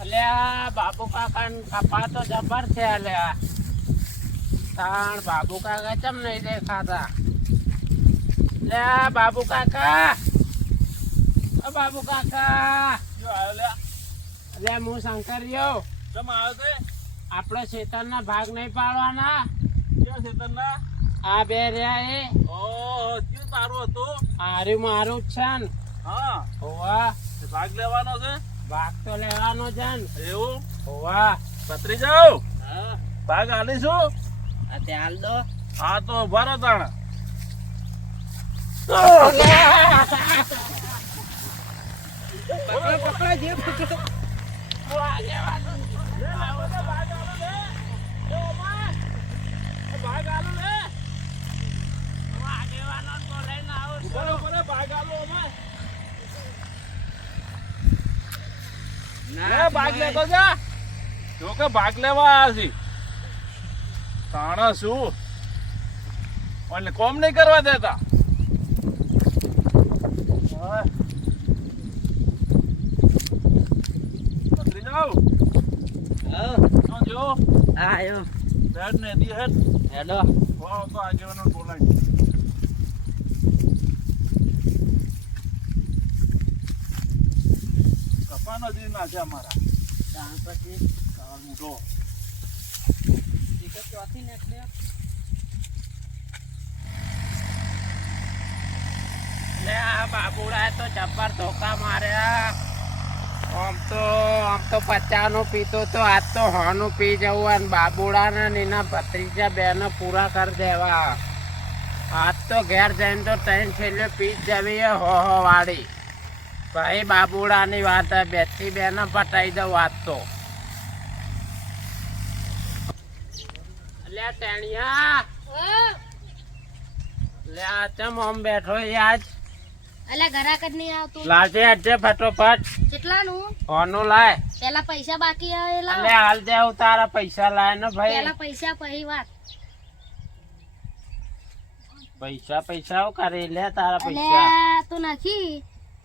અલ્યા બાબુ કાકા કપા તો જબર છે અલ્યા. તાણ બાબુ કાકા ચમ નહીં દેખાતા. અલ્યા બાબુ કાકા, ઓ બાબુ કાકા. જો આવ્યો લે. અલ્યા હું શંકરિયો. કેમ આવ્યો તે? આપણે શેતરના ભાગ નહીં પાડવાના. ક્યાં શેતરના? આ બે રહ્યા એ. ઓહો, શું તારું હતું? આર્યું મારું જ છે ને. હા, હોવા તે ભાગ લેવાનો છે? ભાગ તો લેવાનો છે ને. એવું? હોવા પતરી જાવ. હા ભાગ આલીશું? હાલ દો. હા તો ઉભા રહો તાણ. ભાગ આલો લે. બરોબર, ભાગ આલો અમાર. લે, ભાગ લેતો જા. જો કે ભાગ લેવા આવ્યા છે. તાણા શું? અને કોમ નહીં કરવા દેતા. પતરી જાવ. જો આયો બેડ ને દી હેડ. હેડો. વાહ, તો આગેવાનો બોલાય. કપાનો દી ના છે અમારા. ત્યાર પછી તાણ મૂઠો. ટિકટ ચોથી નીકળે. લે આ બાબુડા તો જબ્બર ધોકા માર્યા. આમ તો 50 નું પીતો તો આજ તો 100 નું પી જવું. અને બાબુડા ને એના ભત્રીજા બેનો પૂરા કરી દેવા. આજ તો ઘેર જઈને તો 3 છેલ્લે પી જ જવી હો વાળી. ભાઈ બાબુડા ની વાત બેથી બેનો પટાઈ દઉં વાત તો. લે ટેણિયા, લે આ ચમ આમ બેઠો આજ. અલા ઘરાક જ નહીં આવતું. લાજે આજે ફટોફટ. કેટલાનું? ઓનું લાય. પેલા પૈસા બાકી આવેલા. અલે હાલ દેવ તારા પૈસા લાય ને ભાઈ. પેલા પૈસા પછી વાત. પૈસા કરી લે તારા પૈસા. અલ્યા તું નથી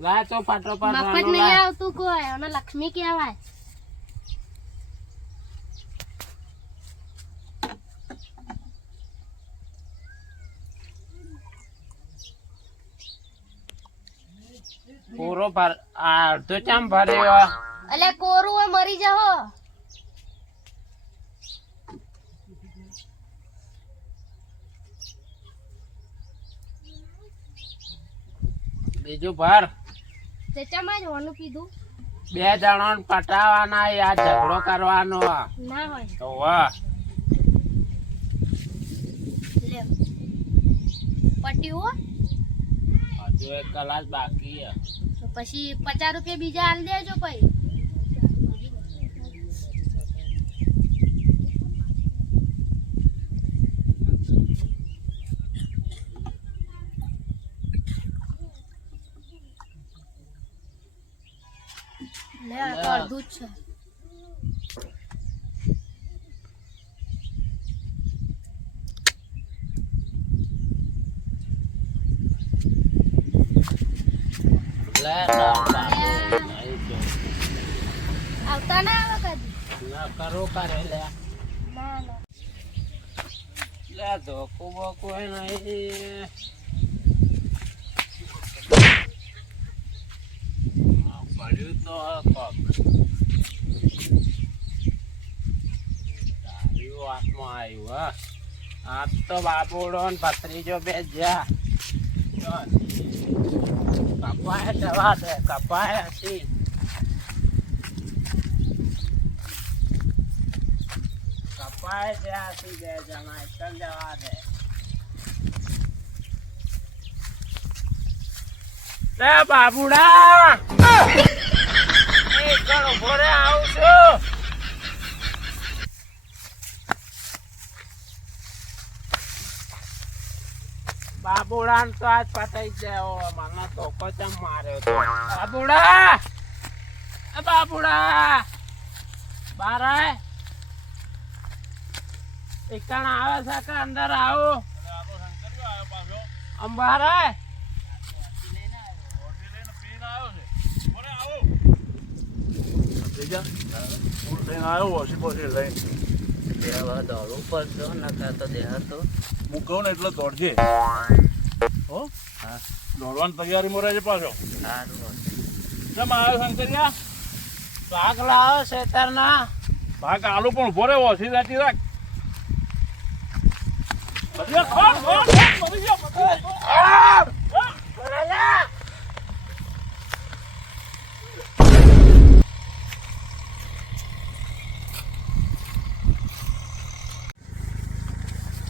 લાય તો ફટોફટ મફત ઓનું નહીં લાય. આવતું કોઈ. અને લક્ષ્મી કહેવાય. પૂરો ભર અડધો ચમ ભર્યો. અલ્યા કોરું હોય મરી જાઓ. બીજું ભર. તે ચમાં જ હોનું કીધું. 2 જણાને પટાવાના. યાર ઝઘડો કરવાનો. ના હોય. તો વાહ લે પટ્યું હજુ 1 કલાક બાકી છે. તો પછી 50 રૂપિયા બીજા હાલ દેજો પછી. લે આ તો અડધું જ છે. લે આવતા ના આવે કદી. ના કરો કરે લે. ના ના લે ધોકું બોકું હે નહીં. પડ્યું તો કોક તારું હાથમાં આવ્યું. હા આજ તો બાબુડો ને ભત્રીજો બે જ્યાં કપાય જવા દે. કપાય હતી કપાય જ્યાં હતી 2 જણા એક જવા દે. લે બાબુડા, એક જણ ઉભો રે, આવું છું. બાબુડા તો આજ પટાઈ જાય. મને ધોકો ચમ માર્યો તો. બાબુડા, બાબુડા બાર આય. એક જણ આવે છે કે અંદર આવો. આમ બહાર આય. ભત્રીજા ફૂલ થઈને આવ્યો વોશી પોશી લઈને દેવા દોડવું પડશે નકા તો દેહ તો હું કહું ને એટલે દોડજે હો હા દોડવાની તૈયારીમાં રહેજે પાછો સારું કેમ આવ્યો શંકરિયા ભાગ લાવો શેતરના ભાગ આલુ પણ ઉભો રે વોશી રાચી રાખ ભત્રીજા, ખોલ, ખોલ, ખોલ, ભત્રીજા, ભત્રીજા, ખોલ.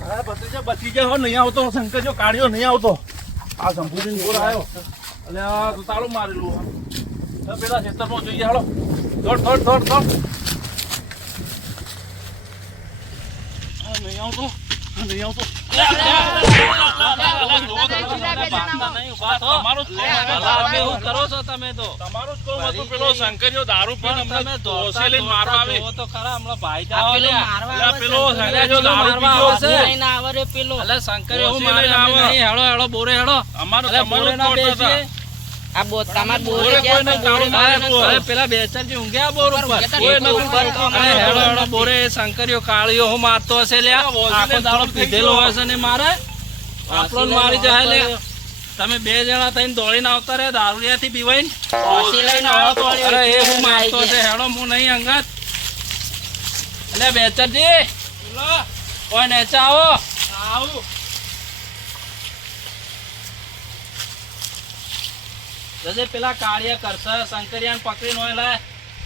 અરે ભત્રીજા બચી ગયા હો, નહીં આવતો શંકર જો કાઢ્યો નહીં આવતો આ શંભુજી બોર આવ્યો એટલે આ તો તાળું મારેલું હવે પેલા ખેતરમાં જોઈએ હાલો દોડ દોડ દોડ દોડ નહીં આવતો નહીં આવતો તમારું જ કોમ હતું પેલો શંકરિયો દારૂ પીને અમને ધોસી લઈને મારવા આવે પેલો શંકરિયો દારૂ પીજો અમારો તમારો જ કોટ હતા. પેલા બેચરજી ઊંઘ્યા બોર ઉપર બોરે શંકરીઓ કાળીઓ હું મારતો હશે લ્યા આખો દાડો પીધેલો હશે ને મારે આપણો જ મારી જાય લે તમે બે જણા થઈને દોડીને આવતા રે દારૂડિયાથી પીવાઈને અરે એ હું મારતો હશે હેડો હું નહીં અંગત એટલે બેચરજી કોઈ નેચા આવો આવું જજે પેલા કાળિયા કરશે શંકરિયાને પકડીને હોય લે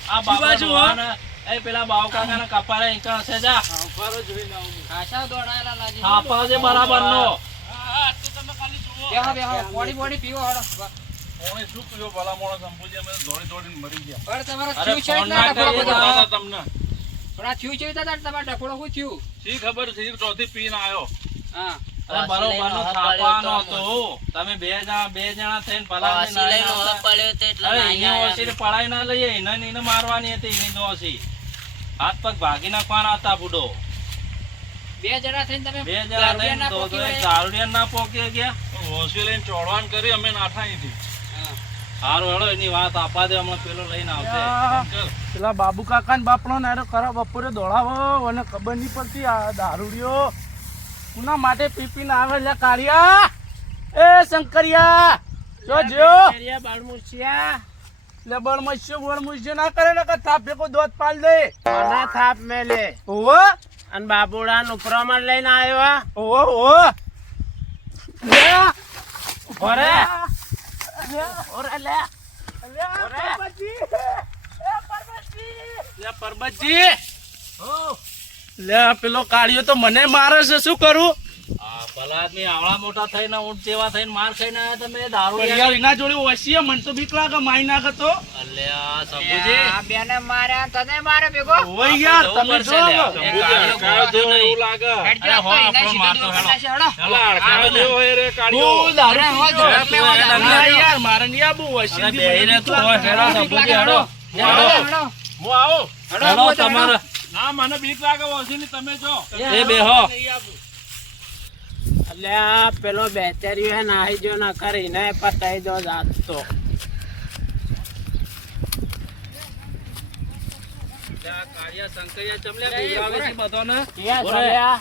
આ બાબા જોવાન એ પેલા બાવ કાકાના કપારે ઇંકા હશે જા ખાસા દોડાયેલા લાજી થાપા છે બરાબરનો બોડી બોડી પીવો હડો કોણે શું પીવો ભલા મોણો શંભુજી અમે દોડી દોડીને મરી ગયા અરે તમારો અરે થયું છે ફોન ના કરી દેતા તમને થોડા થયું છે તમારો ડકોડો શું થયું શી ખબર છે ચોથી પીને આવ્યો હા અરે બરોબર નો થાપાનો હતો તમે બે જણા થઈને પલાળને અરે અહીંયા ઓછી પડાઈ ના લઈએ એને મારવાની હતી એની દોશી હાથ પગ ભાગી નાખવાના હતા બુડો બે જણા થઈને દારૂડિયા ના પોકી ગયા હોસી લઈને ચોડવાન કરી અમે નાઠા અહીંથી સારું હેડો એની વાત આપવા દે હમણાં પેલો લઈને આવશે પેલા બાબુ કાકા ને બાપનો નારો કરો બપોરે દોડાવો અને ખબર નહીં પડતી આ દારૂડિયો કોના માટે પીપીને આવે લે કાળિયા એ શંકરિયા જો જો બાળમુસિયા લે બળમસ્યો ના કરે ને કે થાપ ભેગો દોત પાલ દે કોના થાપ મેલે ઓવો અને બાબુડાન ઉપરામાં લઈને આવ્યો ઓવો ઓવો લે ઓરે ઓરે લે પરબતજી લે પેલો કાળિયો તો મને મારે છે શું કરું ભલા આદમી આવડા મોટા થઈને ઊંટ જેવા થઈને માર ખાઈને આયા તમે દારૂ યાર એના જોડે ઓછી મને તો બીક લાગે માઈ નાખે તો અલ્યા શંભુજી બેને માર્યા તને મારે ભેગો ઓય યાર તમે જો એવું લાગે અરે હો આપણો મારતો હેડો અલા અડકાનો જેવો હે રે કાઢ્યો તું દારૂ યાર મારે નહીં આબુ ઓછી અરે બેહીને તું હોય હેડો શંભુજી હેડો હું આવો હેડો તમારે ના મને બીક લાગે હોસી તમે જો એ બેહો અલ્યા પેલો બેચરીઓ હે નાહી જો ના કરીને પતાઈ દો જાત તો કાળિયા શંકરિયા ચમલે બિવરાવે છે બધાને ક્યાં ઓરે. ચાલ્યા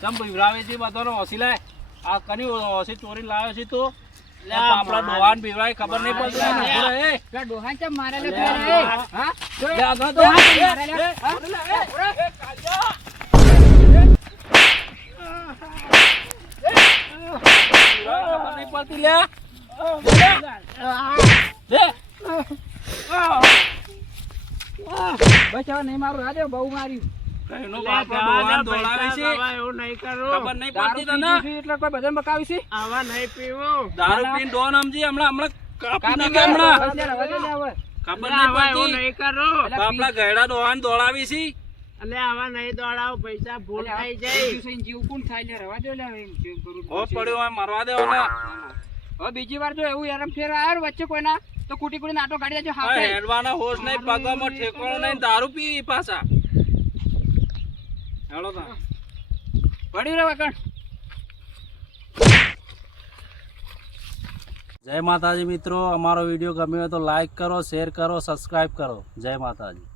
ચમ બિવરાવે છે બધાને ઓસી લાય આ કની ઓસી ચોરી લાવે છે તું લે આપણા ડોહાન બિવરાય ખબર નહીં પડતી ને ઓરે, એ ડોહાન ચમ મારે લે લે આગળ તો ખબર નહીં પડતી લે બચાવ નહીં મારું રાજે બહુ માર્યું એનો બાપ ડોહાન દોડાવે છે બાબા, એવું નહીં કરું ખબર નહીં પડતી તને એટલે કોઈ બધા બકાવી છે આવા નહીં પીવું દારૂ પીને ડોન સમજી હમણાં કાપી નાખે હમણાં ખબર નહીં આવા એવું પડતી નહીં કરું આપણા ગયડા ડોહાન દોડાવી છે એટલે આવા નહીં દોડાવો પૈસા ભૂલ થઈ જાય જીવ કોણ થાય લે રવા દે લે એમ કેમ કરું હો પડ્યો હોય મરવા દેવો ને હવે બીજી વાર જો એવું યાર ફેર આવ્યો વચ્ચે કોઈના તો કુટી કુટી નાટો કાઢી દેજો હા આ હેડવાના હોશ નહીં પગમાં ઠેકોણો નહીં દારૂ પી પાછા હેડો તા પડ્યું રે વકણ જય માતાજી મિત્રો, અમારો વિડીયો ગમ્યો હોય તો લાઈક કરો, શેર કરો, સબસ્ક્રાઈબ કરો. જય માતાજી.